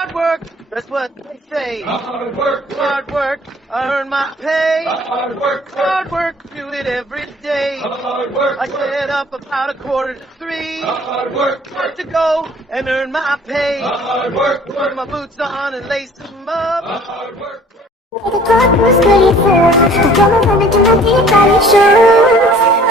Hard work, that's what they say. Hard work, Hard work, I earn my pay. hard work, Hard work, do it every day. hard work, I get up about 2:45. hard work, Got to go and earn my pay. hard work, Put my boots on and lace them up. hard work. The clock was 34. The woman wanted to know the shoes.